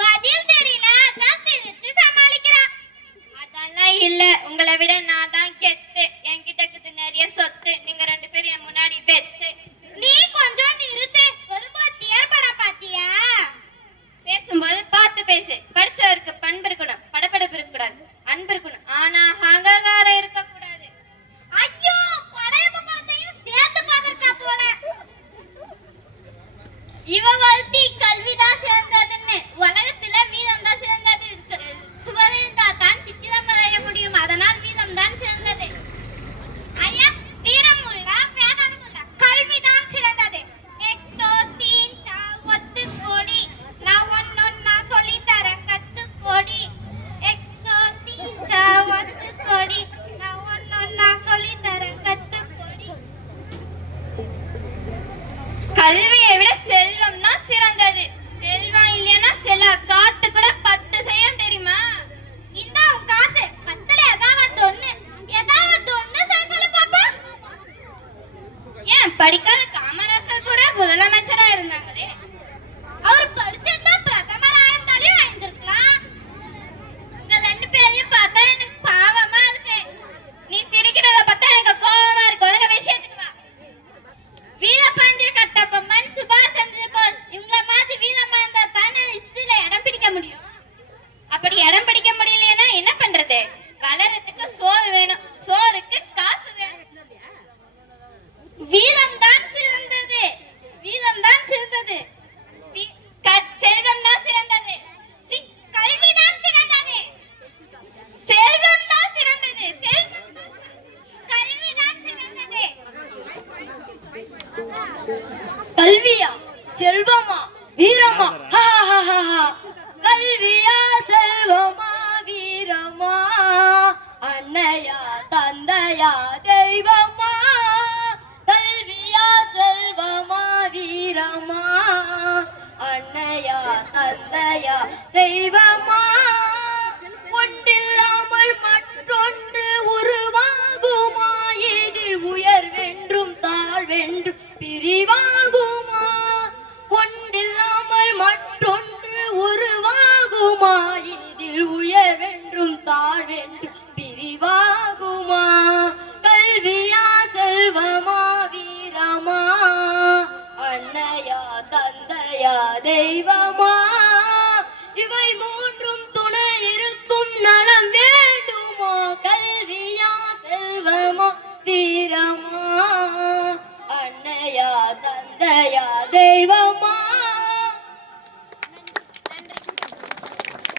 பதில் தெரியல, அதான் சிரிச்சு சமாளிக்கிறா. அதெல்லாம் இல்ல, உங்களை விட நான் தான் கெத்து. என்கிட்ட நிறைய சொத்து. நீங்க 2 பேரும் என் முன்னாடி வெத்து. நீ கொஞ்சம் நிறுத்து. வரும்போது தியர் படம் பாத்தியா? பேசும்போது பார்த்து பேசு. படிச்சவருக்கு பண்பு இருக்கணும், படப்படப்பு இருக்க கூடாது, அன்பு இருக்கணும். ஆனா அகங்காரம் இருக்க கூடாது. ஐயோ, படையப்ப படத்தையும் சேர்த்து பார்த்திருக்கா போல. இவ வாழ்த்தி கல்விதான் சிறந்ததுன்னு. உலகத்துல வீதம் தான் சிறந்தது. சுவர் இருந்தா தான் சித்திரம் வரைய முடியும். அதனால் வீதம் தான் சிறந்தது. ஐயா, வீரம் உள்ள வேதாளம் உள்ள கல்விதான் சிறந்தது. எக்ஸோ தீன்சா ஒத்து கோடி, நான் ஒன்னொன்னா சொல்லித்தரேன் கத்து கோடி. எக்ஸோ தீன்சா ஒத்து கோடி, நான் ஒன்னொன்னா சொல்லித்தரேன் கத்து கோடி. கல்வியை விட செல்வம் தான் சிறந்தது. செல்வம் இல்லைன்னா சில காத்து கூட 10 செய்யும் தெரியுமா? இந்த காசு 10ல ஏதாவது ஒண்ணு சொல்லு பாப்பா. ஏன் படிக்காத காமராசர் கூட முதலமைச்சரா இருந்தாங்களே. அவர் படிச்சிருந்தா பிரதமர் ஆயிருந்தாலும் வாங்கிருக்கலாம். உங்க 2 பேரையும் பார்த்தா எனக்கு பாவமா இருக்கு. நீ சிரிக்கிறத பார்த்தா எனக்கு கோவமா இருக்கு. ஒழுங்கா விஷயத்துக்கு வா. வீரபாண்டிய கட்டபொம்மன், சுபாஷ் சந்திர போஸ் இவங்கள மாதிரி வீரமா இருந்தா தானே ஹிஸ்டரியில இடம் பிடிக்க முடியும். அப்படி இடம் பிடிக்க முடியலைன்னா என்ன பண்றது? வளரத்துக்கு சோறு வேணும், சோறுக்கு காசு வேணும். வீரம் தான் சிறந்தது. வீரம் தான் சிறந்தது. செல்வம் தான் சிறந்தது. கல்வி தான் சிறந்தது. செல்வம் தான் சிறந்தது. கல்வி தான் சிறந்தது. கல்வியா செல்வமா வீரமா? கல்வியா செல்வமா வீரமா? அன்னையா தந்தையா தெய்வமா? கல்வியா செல்வமா வீரமா? அன்னையா தந்தையா தெய்வமா? ஒன்றில்லாமல் மற்றொன்று உருவாகுமா? இதில் உயர்வென்றும் தாழ்வென்றும் பிரிவாகுமா? ஒன்றில்லாமல் மற்றொன்று உருவாகுமா? இதில் உயர்வென்றும் தாழ்வென்றும் பிரிவாகுமா? கல்வியா செல்வமா வீரமா? அன்னையா தந்தையா தெய்வமா? இவை 3ம் துணை இருக்கும் நலம் வேண்டுமா? கல்வியா செல்வமா வீரமா? அன்னையா தந்தையா தெய்வமா?